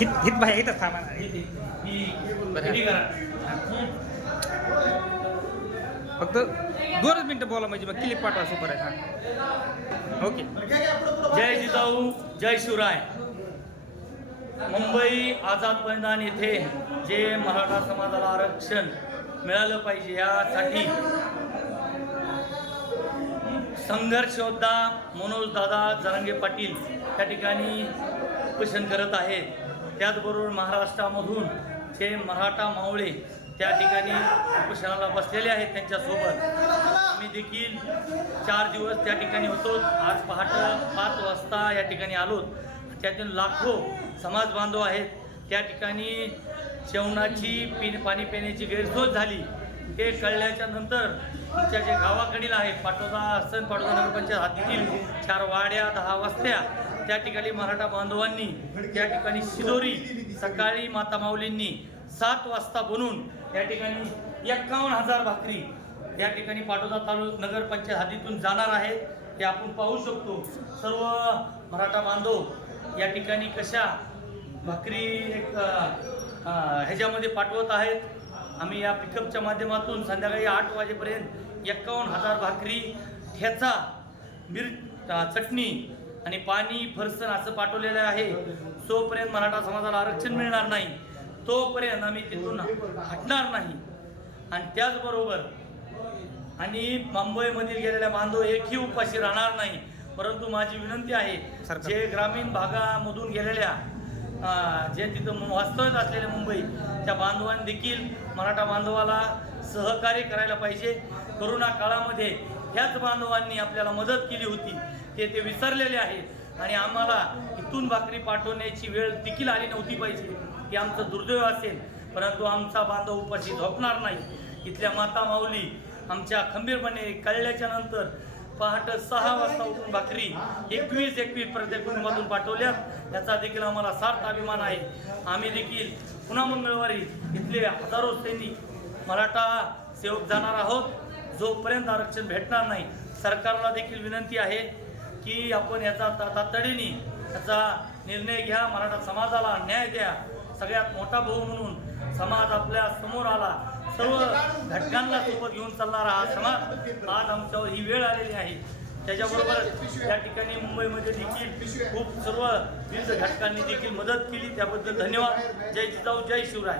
हित हित बाहेर इथंच थांबा. फक्त दोनच मिनिटं बोला म्हणजे मग क्लिप पाठवा सुपर आहे. हा. ओके जय जिजाऊ जय शिवराय. मुंबई आझाद मैदान येथे जे मराठा समाजाला आरक्षण मिळालं पाहिजे यासाठी संघर्ष योद्धा मनोज दादा जरांगे पाटील त्या ठिकाणी उपोषण करत आहेत. त्याचबरोबर महाराष्ट्रामधून जे मराठा मावळे त्या ठिकाणी उपोषणाला बसलेले आहेत त्यांच्यासोबत. आम्ही देखील चार दिवस त्या ठिकाणी होतो. आज पहाटे पाच वाजता या ठिकाणी आलो त्यातून लाखो समाज बांधव आहेत. त्या ठिकाणी जेवणाची पिण पाणी पिण्याची गैरसोय झाली. हे कळल्याच्या नंतर तुमच्या जे गावाकडील आहे पाटोदा सण पाटोदा नगरपंचायत हद्दीतील चार वाड्या दहा वस्त्या त्या ठिकाणी मराठा बांधवांनी त्या ठिकाणी शिदोरी सकाळी माता माऊलींनी सात वाजता बनून या ठिकाणी एक्कावन्न हजार भाकरी या ठिकाणी पाटोदा तालुक नगरपंचायत हद्दीतून जाणार आहे. हे आपण पाहू शकतो. सर्व मराठा बांधव या ठिकाणी कशा भाकरी एक ह्याच्यामध्ये पाठवत आहेत. आम्ही या पिकअपच्या माध्यमातून संध्याकाळी आठ वाजेपर्यंत एक्कावन्न हजार भाकरी ठेचा मिर चटणी आणि पाणी फरसन असं पाठवलेलं आहे. जोपर्यंत मराठा समाजाला आरक्षण मिळणार नाही. तोपर्यंत आम्ही तिथून हटणार नाही. आणि त्याचबरोबर आणि मुंबईमधील गेलेल्या बांधव एकही उपाशी राहणार नाही. परंतु माझी विनंती आहे. जे ग्रामीण भागामधून गेलेल्या जे तिथं वास्तव्यात असलेले मुंबई त्या बांधवांनी देखील मराठा बांधवाला सहकार्य करायला पाहिजे. करोना काळामध्ये ह्याच बांधवांनी आपल्याला मदत केली होती. ते ते विसरलेले आहेत. आणि आम्हाला इथून भाकरी पाठवण्याची वेळ देखील आली नव्हती पाहिजे की आमचं दुर्दैव असेल. परंतु आमचा बांधव उपाशी झोपणार नाही. इथल्या माता माऊली आमच्या खंबीरपणे कळल्याच्या नंतर पहाटे सहा वाजता उठून भाकरी एकवीस एकवीस प्रत्येक कुटुंबातून पाठवल्यात याचा देखील आम्हाला सार्थ अभिमान आहे. आम्ही देखील पुन्हा मंगळवारी इथले हजारो सैनिक मराठा सेवक जाणार आहोत. जोपर्यंत आरक्षण भेटणार नाही सरकारला देखील विनंती आहे की आपण याचा ता- तातडीने याचा निर्णय घ्या मराठा समाजाला न्याय द्या. सगळ्यात मोठा भाऊ म्हणून समाज आपल्यासमोर आला. सर्व घटकांना सोबत घेऊन चालणारा हा समाज आज आमच्यावर ही वेळ आलेली आहे. त्याच्याबरोबर या ठिकाणी मुंबईमध्ये देखील खूप सर्व विविध घटकांनी देखील मदत केली. त्याबद्दल धन्यवाद. जय जिजाऊ जय शिवराय.